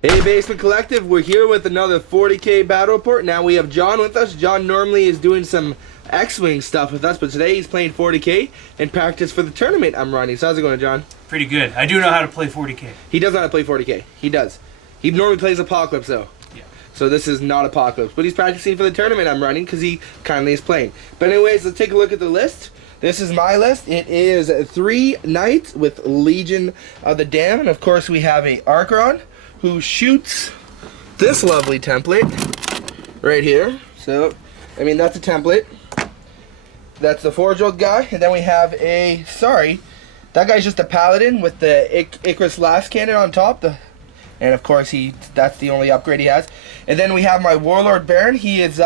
Hey Basement Collective, we're here with another 40k battle report. Now we have John with us. John normally is doing some X-Wing stuff with us, but today he's playing 40k in practice for the tournament I'm running. So how's it going, John? Pretty good. I do know how to play 40k. He does know how to play 40k. He does. He normally plays Apocalypse though. Yeah. So this is not Apocalypse, but he's practicing for the tournament I'm running because he kindly is playing. But anyways, let's take a look at the list. This is my list. It is 3 knights with Legion of the Damned, and of course we have a Archeron who shoots this lovely template right here. So, I mean, that's a template. That's the Forge-Old guy. And then we have a, that guy's just a Paladin with the Icarus Last Cannon on top. And of course, that's the only upgrade he has. And then we have my Warlord Baron. He is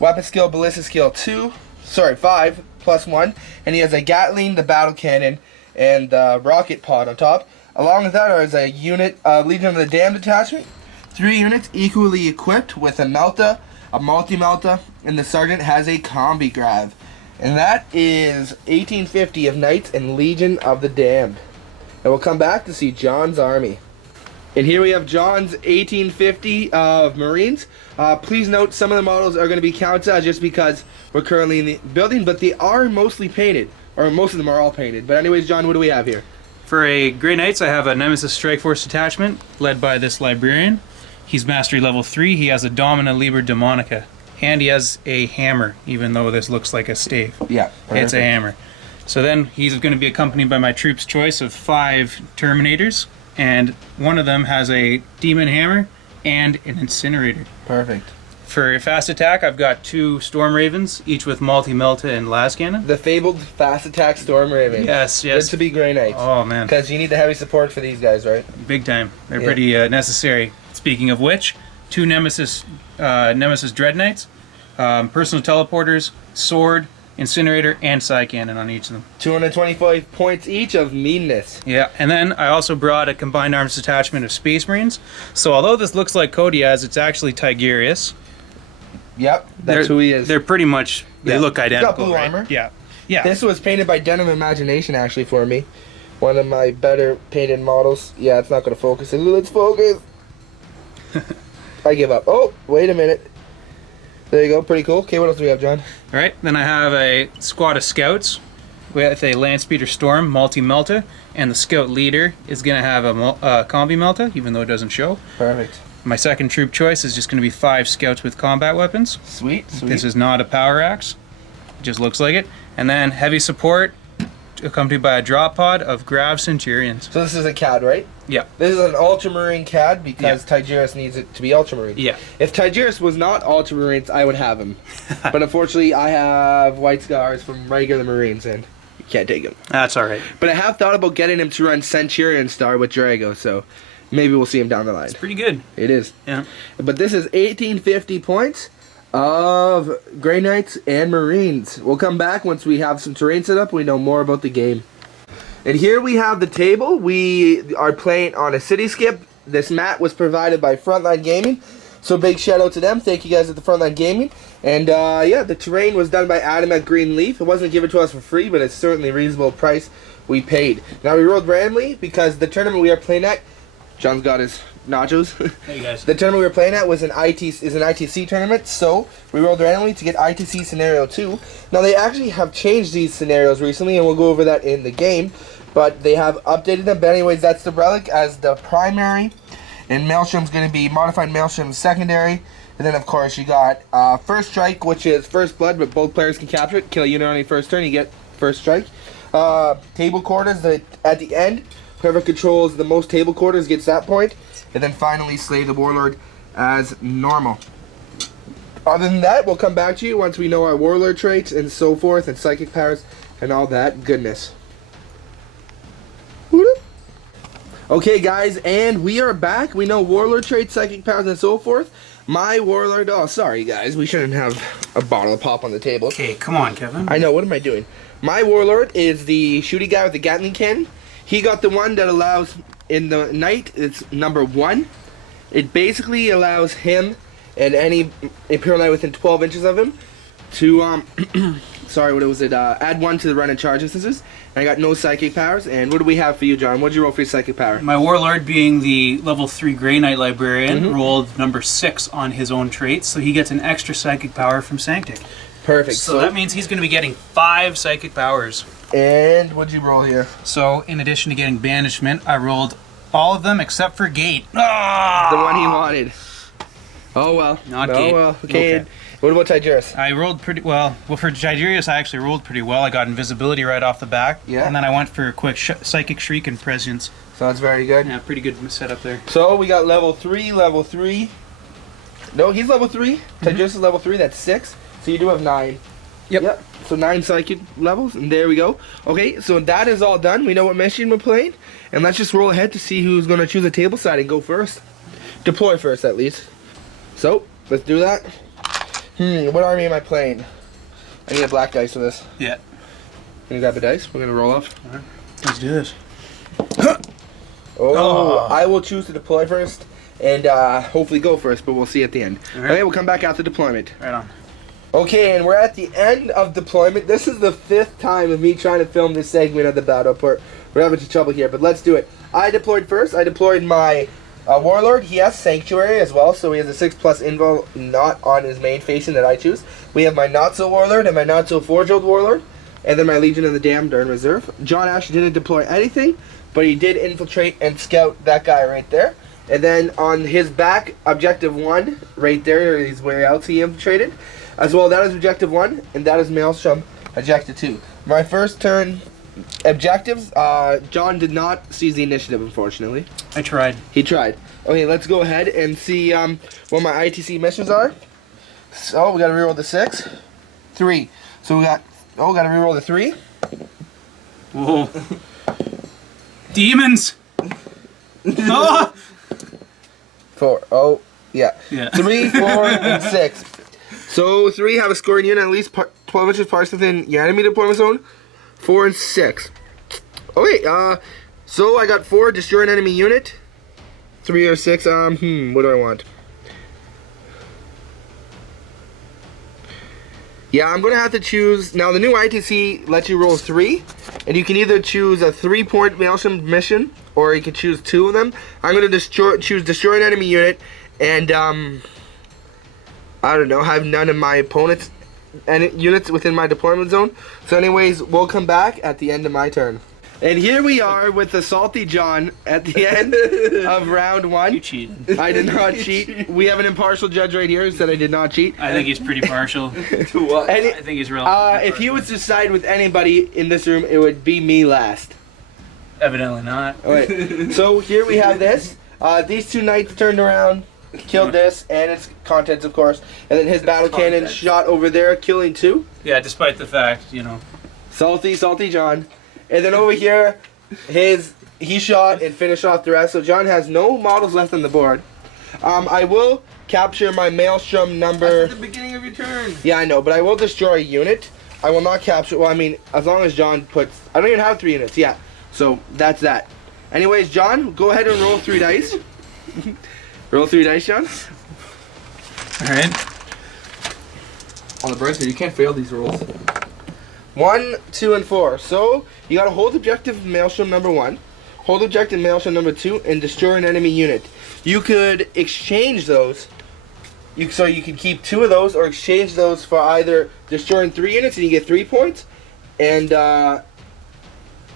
weapon skill, ballistic skill 5 +1. And he has a Gatling, the Battle Cannon, and the Rocket Pod on top. Along with that is a unit, Legion of the Damned detachment. 3 units equally equipped with a Melta, a multi-Melta, and the Sergeant has a Combi Grav. And that is 1850 of Knights and Legion of the Damned. And we'll come back to see John's army. And here we have John's 1850 of Marines. Please note some of the models are going to be counted just because we're currently in the building, but they are mostly painted, or most of them are all painted. But anyways, John, what do we have here? For a Grey Knights, I have a Nemesis Strike Force detachment led by this Librarian. He's Mastery level 3. He has a Domina Liber Demonica. And he has a hammer, even though this looks like a stave. Yeah, perfect. It's a hammer. So then he's going to be accompanied by my troop's choice of 5 Terminators. And one of them has a Demon Hammer and an Incinerator. Perfect. For fast attack, I've got 2 Storm Ravens, each with multi-Melta and Las Cannon. The fabled fast attack Storm Raven. Yes. Good to be Grey Knights. Oh, man. Because you need the heavy support for these guys, right? Big time. They're pretty necessary. Speaking of which, 2 Nemesis Dread Knights, personal teleporters, sword, incinerator, and side cannon on each of them. 225 points each of meanness. Yeah, and then I also brought a combined arms detachment of Space Marines. So although this looks like Kodiaz, it's actually Tigurius. Yep, that's who he is. They're pretty much, they look identical. He's got blue armor. Yeah. Yeah. This was painted by Denim Imagination, actually, for me. One of my better painted models. Yeah, it's not going to focus. Let's focus. I give up. Oh, wait a minute. There you go. Pretty cool. Okay, what else do we have, John? All right. Then I have a squad of scouts with a Landspeeder Storm, multi-Melta, and the scout leader is going to have a Combi Melta, even though it doesn't show. Perfect. My second troop choice is just going to be 5 scouts with combat weapons. Sweet. This is not a power axe. It just looks like it. And then heavy support, accompanied by a drop pod of Grav Centurions. So this is a CAD, right? Yeah. This is an Ultramarine CAD because Tigurius needs it to be Ultramarine. Yeah. If Tigurius was not Ultramarines, I would have him. But unfortunately, I have White Scars from regular Marines, and you can't take him. That's all right. But I have thought about getting him to run Centurion Star with Drago, so maybe we'll see him down the line. It's pretty good. It is. Yeah. But this is 1850 points of Grey Knights and Marines. We'll come back once we have some terrain set up. We know more about the game. And here we have the table. We are playing on a cityscape. This mat was provided by Frontline Gaming. So big shout out to them. Thank you guys at the Frontline Gaming. And yeah, the terrain was done by Adam at Green Leaf. It wasn't given to us for free, but it's certainly a reasonable price we paid. Now we rolled randomly because the tournament we are playing at, John's got his nachos. Hey guys. The tournament we were playing at was an ITC tournament, so we rolled randomly to get ITC Scenario 2. Now they actually have changed these scenarios recently, and we'll go over that in the game, but they have updated them. But anyways, that's the Relic as the primary, and Maelstrom's going to be Modified Maelstrom secondary. And then of course you got First Strike, which is First Blood, but both players can capture it. Kill a unit on your first turn, you get First Strike. Table Quarters, at the end, whoever controls the most table quarters gets that point. And then finally Slay the Warlord as normal. Other than that, we'll come back to you once we know our Warlord traits and so forth, and psychic powers and all that goodness. Okay guys, and we are back. We know Warlord traits, psychic powers, and so forth. My Warlord, oh sorry guys, we shouldn't have a bottle of pop on the table. Okay, come on, Kevin. I know, what am I doing? My Warlord is the shooty guy with the Gatling cannon. He got the one that allows, in the Knight, it's number 1. It basically allows him and any Imperial Knight within 12 inches of him to sorry, what was it? Add 1 to the run and charge instances. And I got no psychic powers. And what do we have for you, John? What did you roll for your psychic power? My Warlord, being the level 3 Grey Knight Librarian, rolled number 6 on his own traits, so he gets an extra psychic power from Sanctic. Perfect. So that means he's going to be getting 5 psychic powers. And what did you roll here? So in addition to getting banishment, I rolled all of them except for Gate. The one he wanted. Oh well. Not oh Gate. well. Okay. What about Tigerius? I rolled pretty well. Well, for Tigerius, I actually rolled pretty well. I got invisibility right off the back. Yeah. And then I went for a quick psychic shriek and prescience. Sounds very good. Yeah, pretty good setup there. So we got level 3, level 3. No, he's level 3. Tigerius is level 3. That's 6. So you do have 9. Yep. So 9 psychic levels, and there we go. Okay, so that is all done. We know what mission we're playing, and let's just roll ahead to see who's going to choose a table side and go first. Deploy first, at least. So let's do that. What army am I playing? I need a black dice for this. Yeah. Can you grab a dice? We're gonna roll off. All right. Let's do this. I will choose to deploy first, and hopefully go first, but we'll see at the end. All right. Okay, we'll come back after deployment. Right on. Okay, and we're at the end of deployment. This is the 5th time of me trying to film this segment of the battle port. We're having some trouble here, but let's do it. I deployed first. I deployed my Warlord. He has Sanctuary as well, so he has a 6+ invul not on his main facing that I choose. We have my Not-So-Warlord and my Not-So-Forge-Old Warlord, and then my Legion of the Damned are in reserve. John actually didn't deploy anything, but he did infiltrate and scout that guy right there. And then on his back, Objective 1, right there is where else he infiltrated. As well, that is Objective 1, and that is Maelstrom, Objective 2. My first turn objectives, John did not seize the initiative, unfortunately. I tried. He tried. Okay, let's go ahead and see what my ITC missions are. So, we gotta reroll the 6. 3. So we got, gotta reroll the 3. Whoa. Demons! Oh! 4. Oh, yeah. Yeah. 3, 4, and 6. So 3 have a scoring unit at least 12 inches parts within your enemy deployment zone. 4 and 6. Okay, so I got 4, destroy an enemy unit. 3 or 6, what do I want? Yeah, I'm gonna have to choose, now the new ITC lets you roll 3, and you can either choose a 3-point Maelstrom mission, or you can choose 2 of them. I'm gonna choose destroy an enemy unit, and I don't know, have none of my opponent's units within my deployment zone. So anyways, we'll come back at the end of my turn. And here we are with the Salty John at the end of round 1. You cheated. I did not cheat. We have an impartial judge right here who said I did not cheat. I think he's pretty partial. To what? And I think he's real. if he was to side with anybody in this room, it would be me last. Evidently not. Alright, so here we have this. These 2 knights turned around, killed this, and its contents, of course. And then his battle cannon shot over there, killing 2. Yeah, despite the fact, you know. Salty John. And then over here, he shot and finished off the rest. So John has no models left on the board. I will capture my Maelstrom number. That's at the beginning of your turn. Yeah, I know, but I will destroy a unit. I will not capture. Well, I mean, as long as John puts. I don't even have 3 units. Yeah, so that's that. Anyways, John, go ahead and roll 3 dice. Roll 3 dice, John. All right. On the bright side, you can't fail these rolls. 1, 2, and 4. So you gotta hold objective Maelstrom number 1, hold objective Maelstrom number 2, and destroy an enemy unit. You could exchange those. So you can keep 2 of those, or exchange those for either destroying 3 units and you get 3 points, and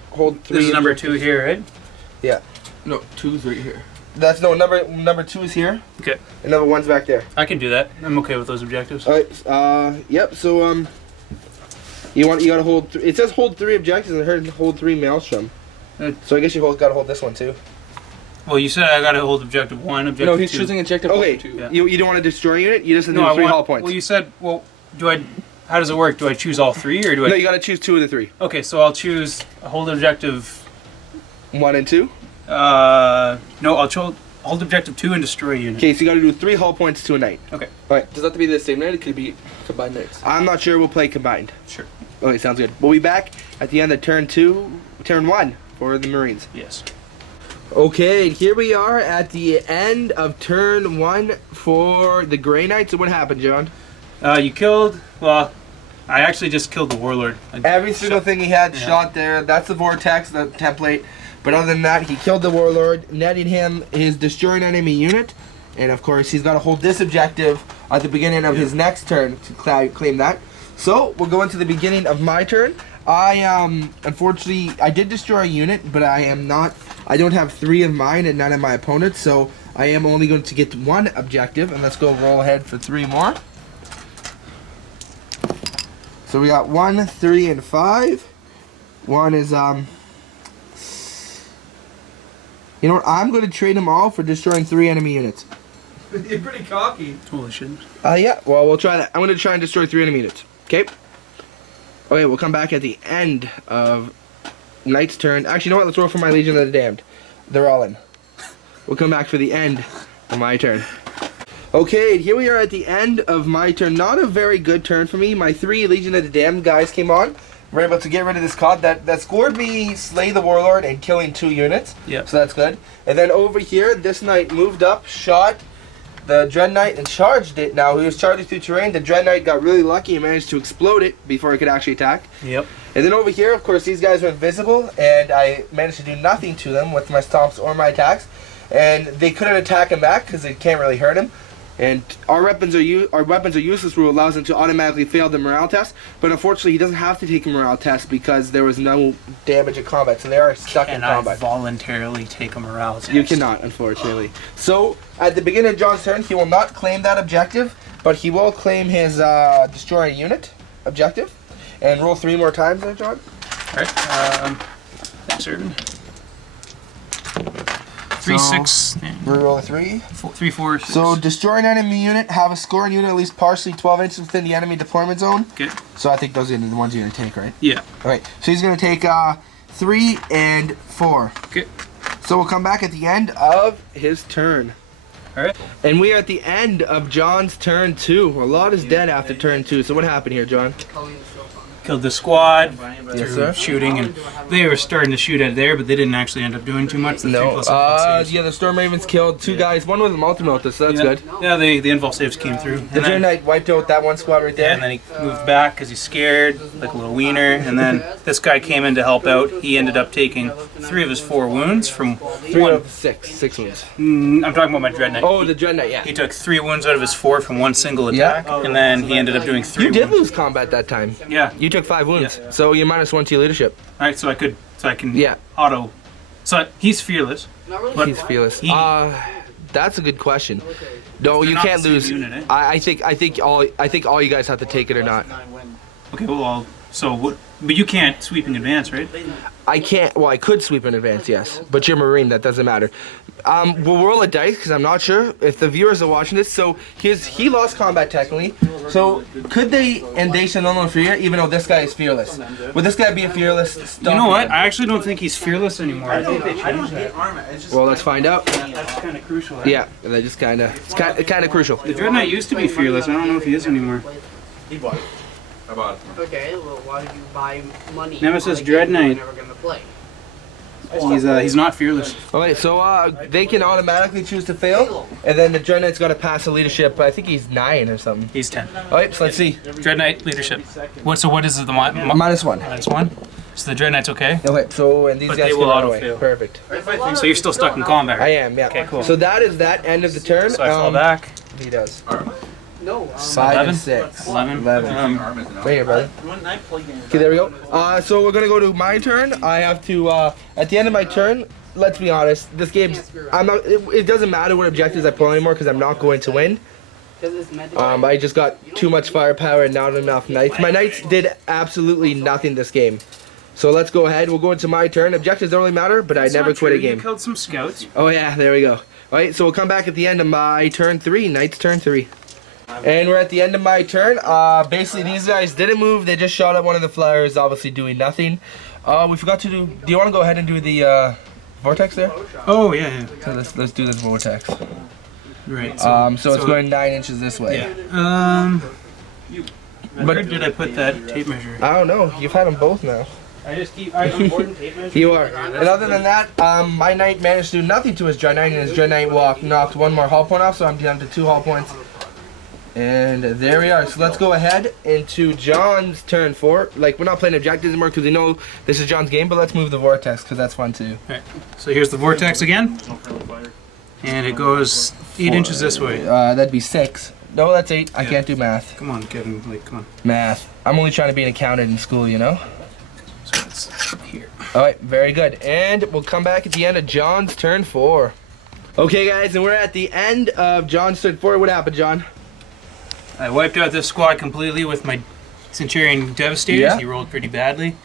hold 3. This is number 2 here, right? Yeah. No, 2's right here. That's no number 2 is here, Okay. and number 1's back there. I can do that. I'm okay with those objectives. All right. Yep. So you gotta hold. It says hold 3 objectives and it hold 3 Maelstrom. So I guess you gotta hold this one too. Well, you said I got to hold objective 1, objective 2. No, he's choosing objective Okay. 2. Yeah. You don't want to destroy a unit. You just need No, 3 hull points. Well, you said. Well, do I? How does it work? Do I choose all 3 or do I? No, you gotta choose 2 of the 3. Okay, so I'll choose hold objective. 1 and 2. No, I'll hold objective 2 and destroy a unit. Okay, so you gotta do 3 hull points to a knight. Okay. Does that have to be the same night? It could be combined nights. I'm not sure. We'll play combined. Sure. Okay, sounds good. We'll be back at the end of turn 1 for the Marines. Yes. Okay, here we are at the end of turn 1 for the Grey Knights. So what happened, John? You killed. Well, I actually just killed the warlord. Every single thing he had shot there. That's the vortex, the template. But other than that, he killed the warlord, netting him his destroyed enemy unit. And of course, he's got to hold this objective at the beginning of his next turn to claim that. So we'll go into the beginning of my turn. Unfortunately, I did destroy a unit, but I don't have 3 of mine and none of my opponents, so I am only going to get 1 objective, and let's go roll ahead for 3 more. So we got 1, 3, and 5. One is, you know what, I'm going to trade them all for destroying 3 enemy units. You're pretty cocky. Holy shit. Yeah, well, we'll try that. I'm going to try and destroy 3 enemy units, okay? Okay, we'll come back at the end of Knight's turn. Actually, you know what? Let's roll for my Legion of the Damned. They're all in. We'll come back for the end of my turn. Okay, here we are at the end of my turn. Not a very good turn for me. My 3 Legion of the Damned guys came on. We're able to get rid of this cod that scored me Slay the Warlord and killing 2 units. Yep. So that's good. And then over here, this knight moved up, shot the Dread Knight and charged it. Now, he was charging through terrain. The Dread Knight got really lucky and managed to explode it before it could actually attack. Yep. And then over here, of course, these guys were invisible, and I managed to do nothing to them with my stomps or my attacks. And they couldn't attack him back because it can't really hurt him. And our weapons are useless rule allows him to automatically fail the morale test. But unfortunately, he doesn't have to take a morale test because there was no damage in combat, so they are stuck in combat. And I voluntarily take a morale test. You cannot, unfortunately. So at the beginning of John's turn, he will not claim that objective, but he will claim his destroy a unit objective, and roll 3 more times there, John. All right. Thanks, Irvin. 3, 6. Reroll 3. 3, 4, 6. So destroy an enemy unit, have a scoring unit at least partially 12 inches within the enemy deployment zone. Okay. So I think those are the ones you're going to take, right? Yeah. Alright, so he's going to take 3 and 4. Okay. So we'll come back at the end of his turn. Alright. And we are at the end of John's turn 2. A lot is dead after turn 2. So what happened here, John? Killed the squad Yes, through sir. shooting, and they were starting to shoot at there, but they didn't actually end up doing too much. The No. Yeah, the Storm Ravens killed 2 guys. One was a multi-melter, so that's good. Yeah, the invul saves came through. The Dread Knight wiped out that one squad right there. Yeah, and then he moved back because he's scared, like a little wiener. And then this guy came in to help out. He ended up taking 3 of his 4 wounds from 3 one. of 6. 6 wounds. I'm talking about my Dread Knight. Oh, the Dread Knight, yeah. He took 3 wounds out of his 4 from one single attack, and then he ended up doing 3 You did wounds. lose combat that time. Yeah. You took 5 wounds. Yeah. So you're -1 to your leadership. All right, so I can Yeah. auto. So he's fearless. But He's fearless. he- That's a good question. No, They're you not can't the same lose. unit, eh? I think all you guys have to take it or not. Okay, well, so what? But you can't sweep in advance, right? I can't. Well, I could sweep in advance, yes. But you're Marine. That doesn't matter. We'll roll a dice because I'm not sure if the viewers are watching this. So he lost combat technically. So could they and they should no fear even though this guy is fearless? Would this guy be a fearless? You know what? I actually don't think he's fearless anymore. I think they changed that. Well, let's find out. That's kind of crucial. Yeah, that just kind of crucial. The Dread Knight used to be fearless. I don't know if he is anymore. He bought it. I bought it. Okay, well, why did you buy money? Nemesis on a Dread game you're Knight. never gonna play? He's not fearless. Okay, so they can automatically choose to fail, and then the Dread Knight's got to pass the leadership. I think he's 9 or something. He's 10. Alright, so let's see. Dread Knight leadership. So what is it? The -1. -1. So the Dread Knight's okay. Okay, so and these But guys they can will run auto-fail. away. Perfect. So you're still stuck in combat. I Right? am, yeah. Okay, cool. So that is that end of the turn. So I fall back. He does. No. 5 11? and 6. 11. 11. Right here, brother. Okay, there we go. So we're gonna go to my turn. I have to at the end of my turn. Let's be honest. This game's. I'm not. It doesn't matter what objectives I pull anymore because I'm not going to win. I just got too much firepower and not enough knights. My knights did absolutely nothing this game. So let's go ahead. We'll go into my turn. Objectives don't really matter, but I never quit a game. You killed some scouts. Oh yeah, there we go. Alright, so we'll come back at the end of my turn 3, Knight's turn 3. And we're at the end of my turn. Basically these guys didn't move, they just shot at one of the flyers, obviously doing nothing. We forgot to do you want to go ahead and do the vortex there? Oh yeah. So let's do this vortex. Right. So it's going 9 inches this way. Yeah. But- Where did I put that tape measure? I don't know, you've had them both now. I'm important tape measure. You are. And other than that, my knight managed to do nothing to his Dread Knight, and his Dread Knight knocked one more hull point off, so I'm down to 2 hull points. And there we are. So let's go ahead into John's turn 4. Like, we're not playing objectives anymore because we know this is John's game, but let's move the vortex because that's fun too. Alright, so here's the vortex again. And it goes 8 inches this way. That'd be 6. No, that's 8. I can't do math. Come on, Kevin, like, come on. Math. I'm only trying to be an accountant in school, you know? So it's here. Alright, very good. And we'll come back at the end of John's turn 4. Okay, guys, and we're at the end of John's turn 4. What happened, John? I wiped out this squad completely with my Centurion Devastators. Yeah. He rolled pretty badly.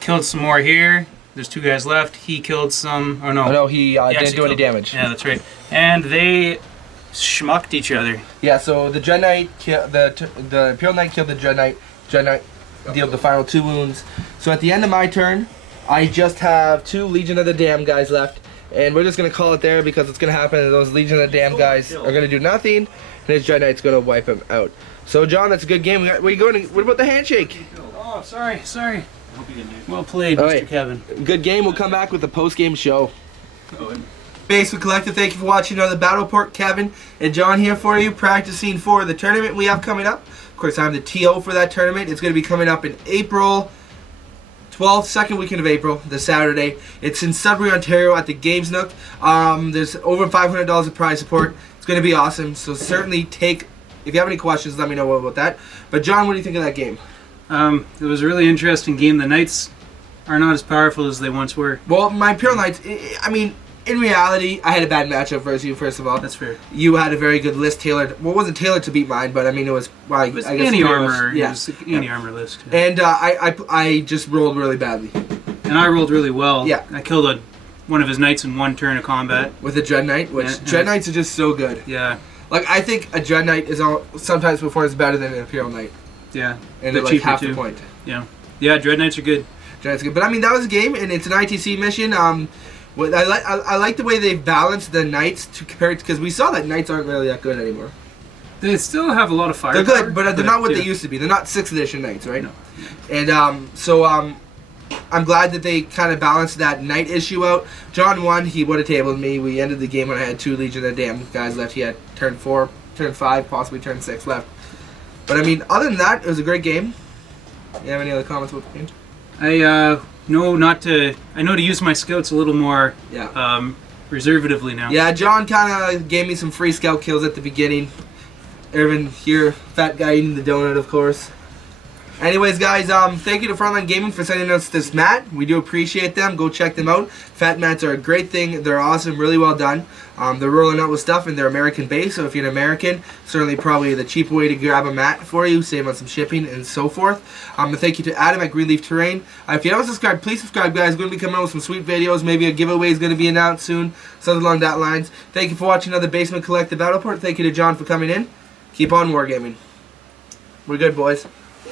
Killed some more here. There's 2 guys left. He killed some. Oh no. Oh, no, he didn't actually do any killed- damage. Yeah, that's right. And they schmucked each other. Yeah, so the Dread Knight, the Imperial Knight killed the Dread Knight. Dread Knight dealt the final 2 wounds. So at the end of my turn, I just have 2 Legion of the Damned guys left. And we're just going to call it there because what's going to happen is those Legion of the Damned guys are going to do nothing. And his Dread Knight's going to wipe him out. So John, that's a good game. What about the handshake? Oh, sorry. Well played, Mr. Alright. Kevin. Good game. We'll come back with the post-game show. Basement Collective, thank you for watching another Battle Report. Kevin and John here for you, practicing for the tournament we have coming up. Of course, I'm the TO for that tournament. It's going to be coming up in April 12th, second weekend of April, this Saturday. It's in Sudbury, Ontario at the Games Nook. There's over $500 of prize support. It's going to be awesome, so certainly take, if you have any questions, let me know about that. But John, what do you think of that game? It was a really interesting game. The Knights are not as powerful as they once were. Well, my Imperial Knights, I mean, in reality, I had a bad matchup versus you, first of all. That's fair. You had a very good list tailored. Well, it wasn't tailored to beat mine, but I mean, it was, well, It was I guess anti-armor. Yeah. It was anti-armor list. And I just rolled really badly. And I rolled really well. Yeah. I killed one of his knights in 1 turn of combat. With a Dread Knight, which Yeah, Dread Knights are just so good. Yeah. Like, I think a Dread Knight is sometimes performs better than an Imperial Knight. Yeah. And They're like cheaper half too. the point. Yeah. Yeah, Dread Knights are good. Dread Knight's good. But I mean, that was a game, and it's an ITC mission. What I like the way they've balanced the Knights to compare it, because we saw that Knights aren't really that good anymore. They still have a lot of fire. They're good, but they're not what yeah. they used to be. They're not 6th edition Knights, right? No. And I'm glad that they kind of balanced that Knight issue out. John won. He would have tabled me. We ended the game when I had 2 Legion of the Damned guys left. He had turn 4, turn 5, possibly turn 6 left. But I mean, other than that, it was a great game. You have any other comments about the game? I know to use my scouts a little more Yeah. reservatively now. Yeah, John kind of gave me some free scout kills at the beginning. Irvin here, fat guy eating the donut, of course. Anyways, guys, thank you to Frontline Gaming for sending us this mat. We do appreciate them. Go check them out. Fat mats are a great thing. They're awesome, really well done. They're rolling out with stuff, and they're American-based, so if you're an American, certainly probably the cheaper way to grab a mat for you, save on some shipping and so forth. And thank you to Adam at Greenleaf Terrain. If you haven't subscribed, please subscribe, guys. We're going to be coming out with some sweet videos. Maybe a giveaway is going to be announced soon, something along that lines. Thank you for watching another Basement Collective Battle Report. Thank you to John for coming in. Keep on wargaming. We're good, boys.